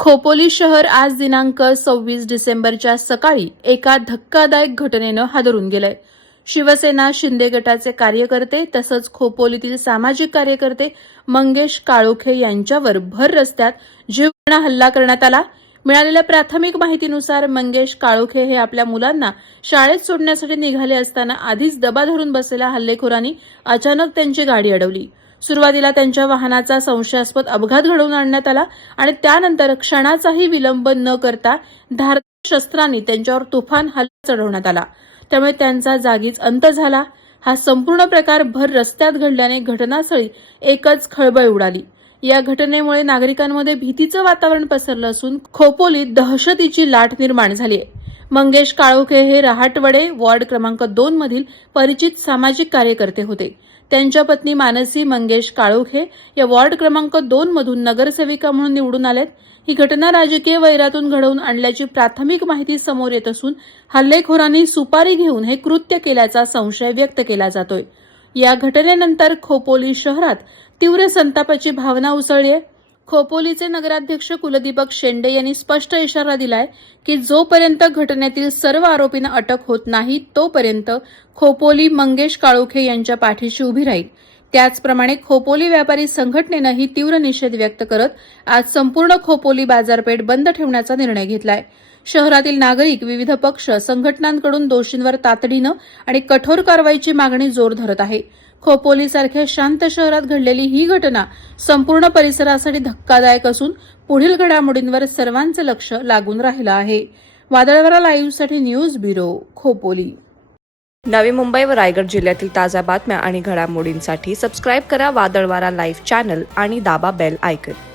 खोपोली शहर आज दिनांक 26 डिसेंबरच्या सकाळी एका धक्कादायक घटनेनं हादरून गेलंय. शिवसेना शिंदे गटाचे कार्यकर्ते तसंच खोपोलीतील सामाजिक कार्यकर्ते मंगेश काळोखे यांच्यावर भर रस्त्यात जीवघेणा हल्ला करण्यात आला. मिळालेल्या प्राथमिक माहितीनुसार मंगेश काळोखे हे आपल्या मुलांना शाळेत सोडण्यासाठी निघाले असताना आधीच दबा धरून बसलेल्या हल्लेखोरांनी अचानक त्यांची गाडी अडवली. सुरुवातीला त्यांच्या वाहनाचा संशयास्पद अपघात घडवून आणण्यात आला आणि त्यानंतर क्षणाचाही विलंब न करता धारदार शस्त्रांनी त्यांच्यावर तुफान हल्ला चढवण्यात आला. त्यामुळे त्यांचा जागीच अंत झाला. हा संपूर्ण प्रकार भर रस्त्यात घडल्याने घटनास्थळी एकच खळबळ उडाली. या घटनेमुळे नागरिकांमध्ये भीतीचं वातावरण पसरलं असून खोपोलीत दहशतीची लाट निर्माण झाली आहे. मंगेश काळोखे हे रहाटवडे वॉर्ड क्रमांक 2 मधील परिचित सामाजिक कार्यकर्ते होते. त्यांच्या पत्नी मानसी मंगेश काळोखे या वॉर्ड क्रमांक 2 मधून नगरसेविका म्हणून निवडून आल्यात. ही घटना राजकीय वैरातून घडवून आणल्याची प्राथमिक माहिती समोर येत असून हल्लेखोरांनी सुपारी घेऊन हे कृत्य केल्याचा संशय व्यक्त केला जातोय. या घटनेनंतर खोपोली शहरात तीव्र संतापाची भावना उसळली आहे. खोपोलीचे नगराध्यक्ष कुलदीपक शेंडे यांनी स्पष्ट इशारा दिलाय की जोपर्यंत घटनेतील सर्व आरोपींना अटक होत नाही तोपर्यंत खोपोली मंगेश काळोखे यांच्या पाठीशी उभी राहील. त्याचप्रमाणे खोपोली व्यापारी संघटनेनंही तीव्र निषेध व्यक्त करत आज संपूर्ण खोपोली बाजारपेठ बंद ठेवण्याचा निर्णय घेतलाय. शहरातील नागरिक, विविध पक्ष, संघटनांकडून दोषींवर तातडीनं आणि कठोर कारवाईची मागणी जोर धरत आहे. खोपोलीसारख्या शांत शहरात घडलेली ही घटना संपूर्ण परिसरासाठी धक्कादायक असून पुढील घडामोडींवर सर्वांचं लक्ष लागून राहिलं आहे. वादळवारा लाईव्हसाठी न्यूज ब्युरो, खोपोली. नवी मुंबई व रायगड जिल्ह्यातील ताज्या बातम्या आणि घडामोडींसाठी सबस्क्राईब करा वादळवारा लाईव्ह चॅनल आणि दाबा बेल आयकॉन.